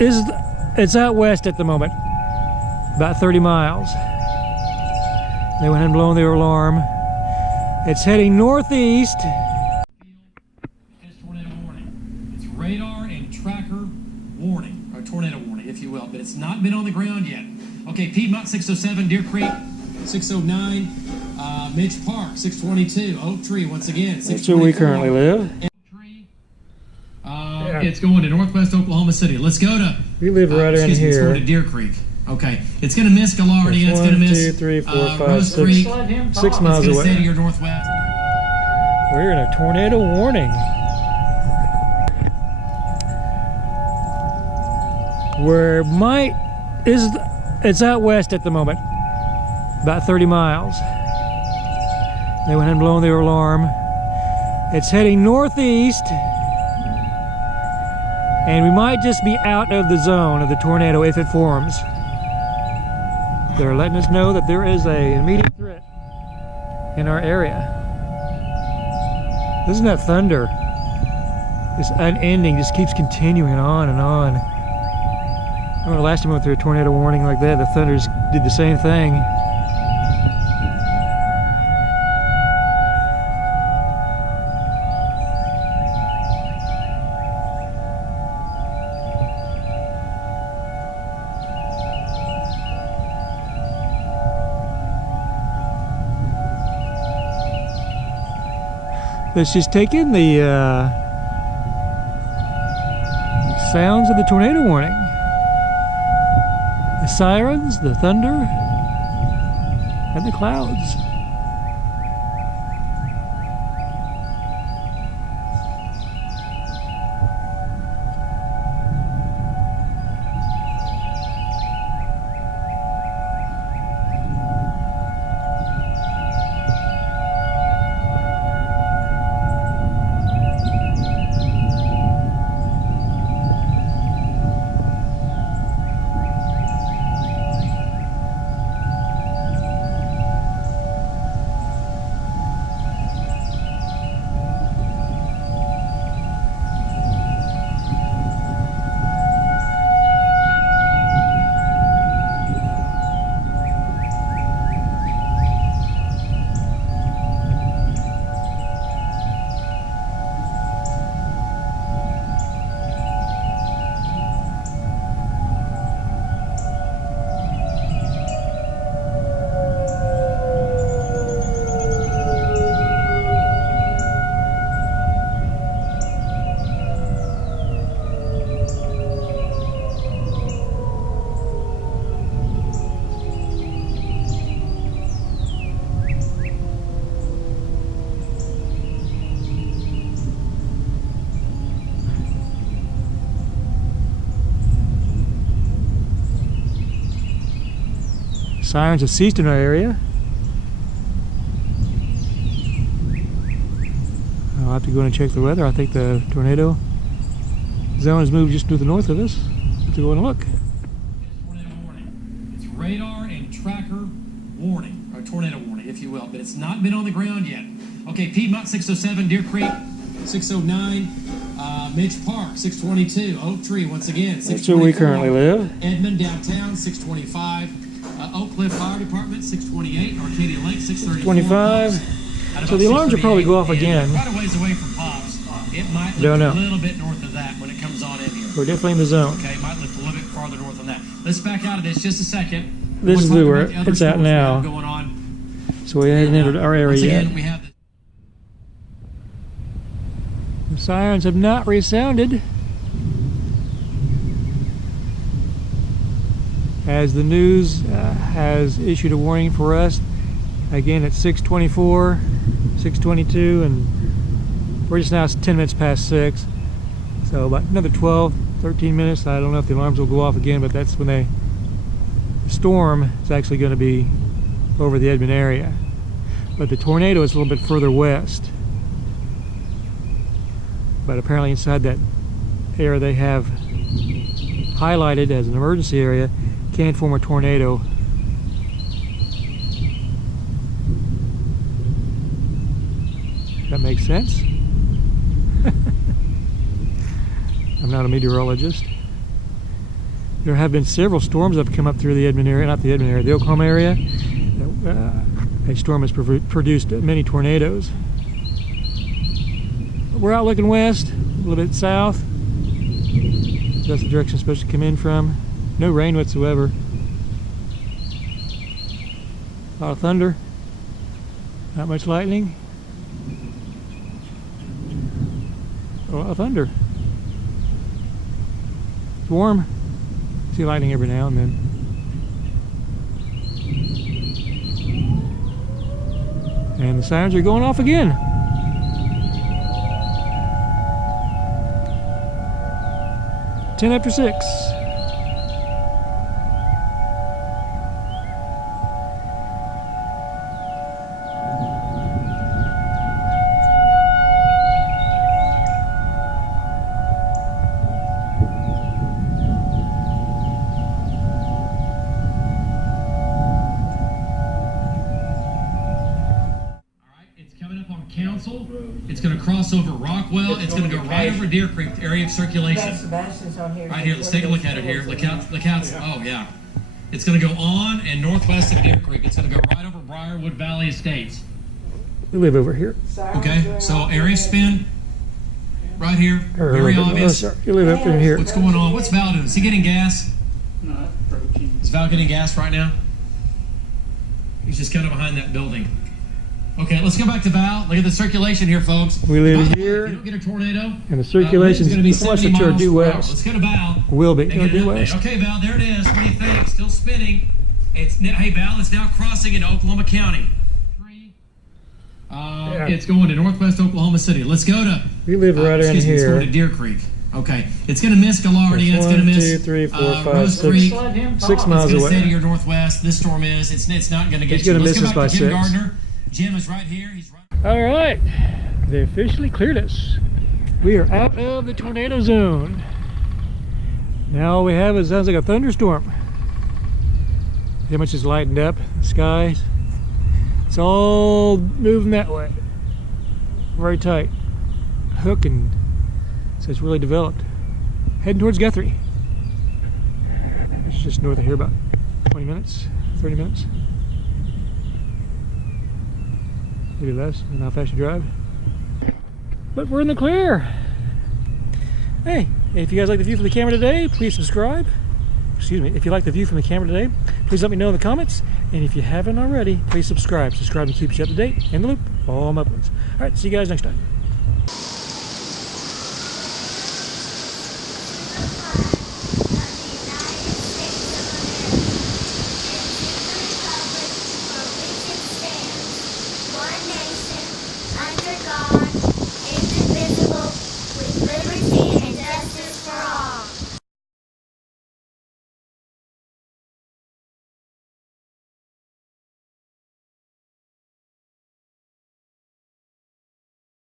it's out west at the moment, about 30 miles. They went ahead and blown their alarm. It's heading northeast. Tornado warning. It's radar and tracker warning, or tornado warning, if you will, but it's not been on the ground yet. Okay, Piedmont 607, Deer Creek 609, Midge Park 622, Oak Tree once again. That's where we currently live. It's going to northwest Oklahoma City. Let's go to. We live right around here. It's going to Deer Creek. Okay, it's going to miss Gallardi. It's going to miss 1, 2, 3, 4, 5, Rose 6, Creek. 6 miles it's away. Stay to your northwest. We're in a tornado warning. It's out west at the moment, about 30 miles. They went ahead and blown their alarm. It's heading northeast, and we might just be out of the zone of the tornado if it forms. They're letting us know that there is an immediate threat in our area. Isn't that thunder? This unending just keeps continuing on and on. I remember last time we went through a tornado warning like that, the thunders did the same thing. Let's just take in the sounds of the tornado warning. The sirens, the thunder, and the clouds. Sirens have ceased in our area. I'll have to go and check the weather. I think the tornado zone has moved just to the north of us. Have to go and look. Tornado warning. It's radar and tracker warning, or tornado warning, if you will, but it's not been on the ground yet. Okay, Piedmont 607, Deer Creek 609, Midge Park 622, Oak Tree once again. That's where we currently live. Edmond downtown 625. Oak Cliff Fire Department 628, Arcadia Lake 625. So the alarms will probably go off again. Quite a ways away from Pops. It might lift a little bit north of that when it comes on in here. We're definitely in the zone. Okay, it might lift a little bit farther north than that. Let's back out of this just a second. This is where it's at now. Going on. So we haven't entered our area yet. Again, we have the sirens have not resounded. As the news has issued a warning for us, again at 6:24, 6:22, and we're just now 10 minutes past 6. So about another 12, 13 minutes. I don't know if the alarms will go off again, but that's when the storm is actually going to be over the Edmond area. But the tornado is a little bit further west. But apparently inside that area they have highlighted as an emergency area can form a tornado. That makes sense. I'm not a meteorologist. There have been several storms that have come up through the Edmond area, not the Edmond area, the Oklahoma area. A storm has produced many tornadoes. We're out looking west, a little bit south. That's the direction it's supposed to come in from. No rain whatsoever. A lot of thunder. Not much lightning. A lot of thunder. It's warm. See lightning every now and then. And the sirens are going off again. Ten after 6. Council. It's going to cross over Rockwell. It's going to go right over Deer Creek, the area of circulation. Right here. Let's take a look at it here. Look out. Oh, yeah. It's going to go on and northwest of Deer Creek. It's going to go right over Briarwood Valley Estates. We live over here. Okay. So area spin right here. Very obvious. You live up in here. What's going on? What's Val doing? Is he getting gas? Not protein. Is Val getting gas right now? He's just kind of behind that building. Okay, let's go back to Val. Look at the circulation here, folks. We live here. If you don't get a tornado, and the circulation is going to be 70 miles due west. Let's go to Val. Will be due west. Okay, Val, there it is. What do you think? Still spinning. Hey, Val, it's now crossing into Oklahoma County. It's going to northwest Oklahoma City. Let's go to. We live right in here. It's going to Deer Creek. Okay, it's going to miss Gallardi. It's going to miss 1, 2, 3, 4, 5, Rose 6, Creek. 6 miles It's going to away. stay to your northwest. This storm is. It's not going to get you. Let's go miss us back by to Jim 6. Gardner. Jim is right here. He's right. All right, they officially cleared us. We are out of the tornado zone. Now all we have is, sounds like a thunderstorm. How much is lightened up, the skies. It's all moving that way. Very tight. Hooking, so it's really developed. Heading towards Guthrie. It's just north of here, about 20 minutes, 30 minutes. Maybe less than how fast you drive. But we're in the clear. Hey, if you guys like the view from the camera today, please subscribe. Excuse me, if you like the view from the camera today, please let me know in the comments. And if you haven't already, please subscribe. Subscribe and keeps you up to date, in the loop, all my uploads. All right, see you guys next time.